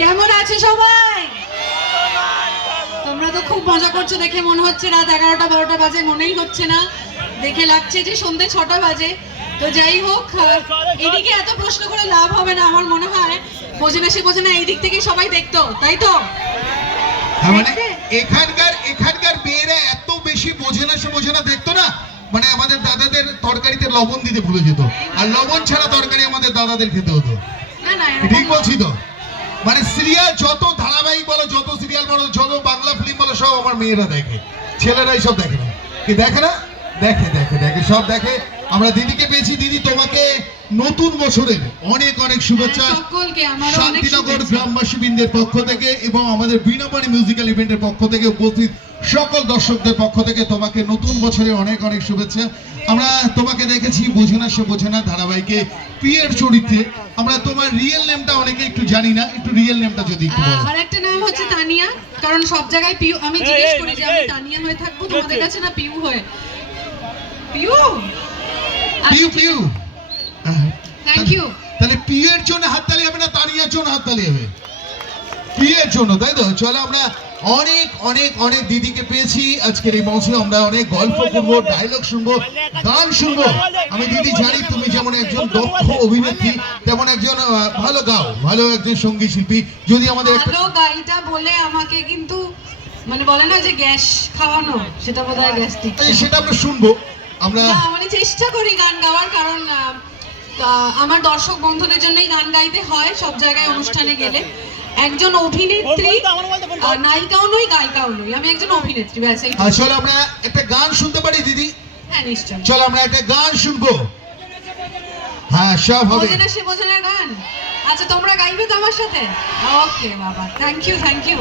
কেমন আছে সবাই? তোমরা তো খুব মজা করছ দেখে মনে হচ্ছে রাত এগারোটা বারোটা বাজে, মনেই হচ্ছে না। দেখে লাগছে যে সন্ধ্যে ছটা বাজে। তো যাই হোক এদিকে এত প্রশ্ন করে লাভ হবে না আমার মনে হয়। বোঝে না সে বোঝে না এই দিক থেকেই সবাই দেখতো তাই তো? হ্যাঁ, মানে এখানকার এখানকার মেয়েরা এত বেশি বোঝে না সে বোঝে না দেখতো না? মানে আমাদের দাদাদের তরকারিতে লবণ দিতে ভুলে যেত। আর লবণ ছাড়া তরকারি আমাদের দাদাদের খেতে হতো। না না ঠিক বলছি তো? মানে সিরিয়াল যত ধারাবাহিক বলো যত সিরিয়াল বলো যত বাংলা ফিল্ম বলো সব আমার মেয়েরা দেখে। ছেলেরাই সব দেখে না। কি দেখে না? দেখে দেখে দেখে সব দেখে। আমরা দিদিকে পেয়েছি। দিদি তোমাকে নতুন বছরের অনেক অনেক শুভেচ্ছা। হ্যাঁ, শান্তিনগর শুভেচ্ছা। গ্রামবাসী বৃন্দের পক্ষ থেকে এবং আমাদের বীণাপানি মিউজিক্যাল ইভেন্টের পক্ষ থেকে উপস্থিত সকল দর্শকদের পক্ষ থেকে তোমাকে নতুন বছরের অনেক অনেক শুভেচ্ছা। আমরা তোমাকে দেখেছি বোঝে না সে বোঝে না ধারাবাহিকে পিয়ের চরিত্রে। আমরা তোমার রিয়েল নেমটা অনেকে একটু জানি না একটু রিয়েল নেমটা যদি একটু একটা নাম হচ্ছে তানিয়া কারণ সব জায়গায় পিউ আমি জিজ্ঞেস করি যে আমি তানিয়া হয়ে থাকব? তোমাদের কাছে না পিউ হয়ে? পিউ? পিউ পিউ। থ্যাংক ইউ তাহলে পিয়ের জন্য হাততালি হবে না তানিয়ার জন্য হাততালি হবে? পিয়ের জন্য তাই তো? চলো আমরা অনেক অনেক অনেক দিদিকে পেয়েছি আজকের এই মঞ্চে। আমরা অনেক গল্প করব ডায়লগ শুনব গান শুনব। আমি দিদি জানি তুমি যেমন একজন দক্ষ অভিনেত্রী তেমন একজন ভালো গাও ভালো একজন সংগীত শিল্পী। যদি আমাদের একটা ভালো গাড়িটা বলে আমাকে কিন্তু মানে বলে না যে গ্যাস খাওয়ানো সেটা বোধহয় গ্যাস্ট্রিক। সেটা আমরা শুনব। আমরা মানে চেষ্টা করি গান গাওয়ার কারণ আমার দর্শক বন্ধুদের জন্যই গান গাইতে হয় সব জায়গায় অনুষ্ঠানে গেলে। একজন অভিনেত্রী নায়িকাও নই গায়িকাও নই আমি একজন অভিনেত্রী ব্যাস চলো আমরা একটা গান শুনতে পারি দিদি? হ্যাঁ নিশ্চয়ই। চলো আমরা একটা গান শুনব। হ্যাঁ সব হবে। বোঝে না সে বোঝে না গান? আচ্ছা তোমরা গাইবে তো আমার সাথে? ওকে বাবা থ্যাংক ইউ থ্যাংক ইউ